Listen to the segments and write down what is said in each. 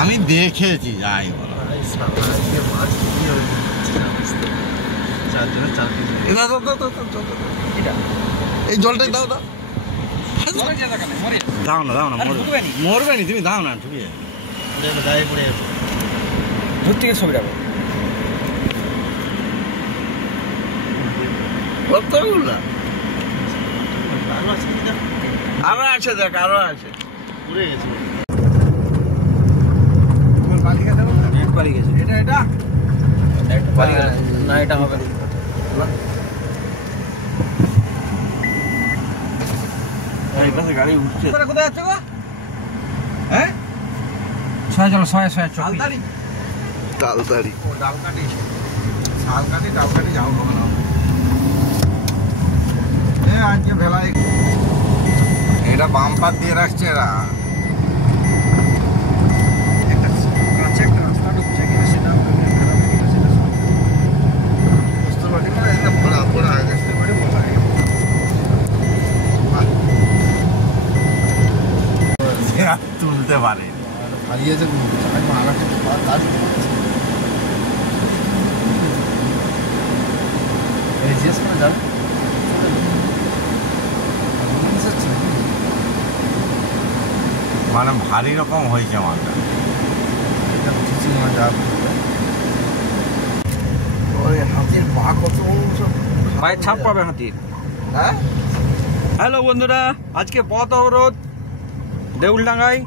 আমি দেখেছি, যাই বলো। এই জলটাই দাও দাও দাও না, দাও না, মরবে নি, তুমি দাও না, ঢুকিয়ে দূর থেকে ছবি রাখো। আরো আছে, দেখ আরো আছে। পুড়ে গেছে, না এটা হবে গাড়ি উঠছে। কোথায় যাচ্ছে গো? হ্যাঁ, ছয় চলো, ছয় তালতাড়ি ডালকাটি যাও হবে না। আজকে ভেলায় এটা বাম্পার দিয়ে রাখছে এরা। তুলতে পারে হারিয়েছে মানে ভারী রকম হয়েছে মালটা। হাতির পা কত পায়ের ছাপ পাবে হাতির। হ্যাঁ, হ্যালো বন্ধুরা, আজকে পথ অবরোধ দেউলডাঙ্গায়,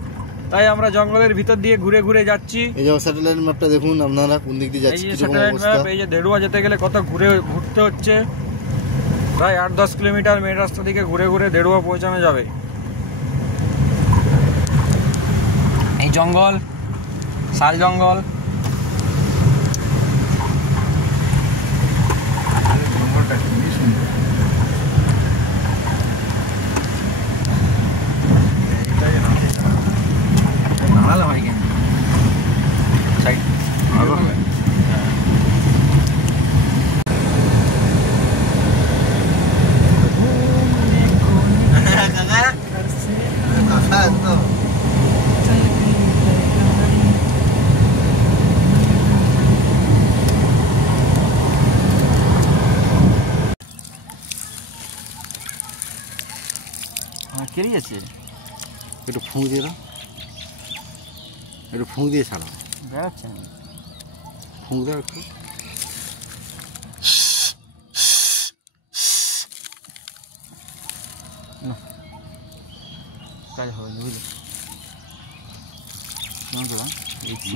তাই আমরা জঙ্গলের ভিতর দিয়ে ঘুরে ঘুরে যাচ্ছি। এই যে স্যাটেলাইট ম্যাপটা দেখুন আপনারা, কোন দিক দিয়ে যাচ্ছে। এই যে স্যাটেলাইট ম্যাপ, এই যে দেড়ুয়া যেতে গেলে কত ঘুরতে হচ্ছে। প্রায় 8-10 কিলোমিটার মেন রাস্তা থেকে ঘুরে ঘুরে দেড়ুয়া পৌঁছানো যাবে। এই জঙ্গল, শাল জঙ্গল। জঙ্গলটা খুবই সুন্দর। ভালো হয় কেন সাইড ভালো হয়। কেড়ে গেছে, একটু ফুঁ দিয়ে দাও, একটু ফুঁ দিয়ে ছাড়া বেড়াচ্ছে ফুঁ দাও একটু। কাজ হবে না বুঝলি, দেখছি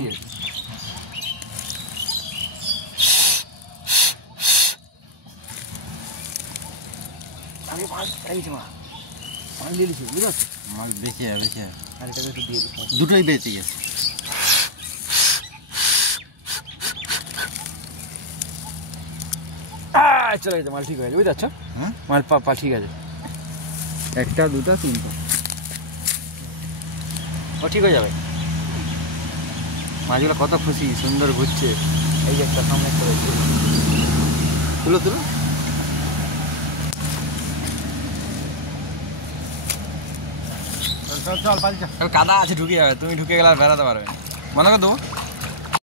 আগে মাছ খাইছে, মাছ দিয়ে দিচ্ছি বুঝতে পারছি। মাছ বেঁচে বেঁচে আর এটাকে একটু দিয়ে দিচ্ছি, দুটোই বেঁচে গেছে। চলে গেছে, মাল ঠিক হয়ে গেছে বুঝতে পারছো। হ্যাঁ, মাল পা ঠিক আছে, 1টা 2টা 3টা ও ঠিক হয়ে যাবে। মাছগুলো কত খুশি, সুন্দর ঘুরছে। এই যে একটা সামনে একটা রয়েছে, তুলো তুলো। চল চল, কাদা আছে, ঢুকে যাবে, তুমি ঢুকে গেলে আর বেড়াতে পারবে না। মনে করে দেবো।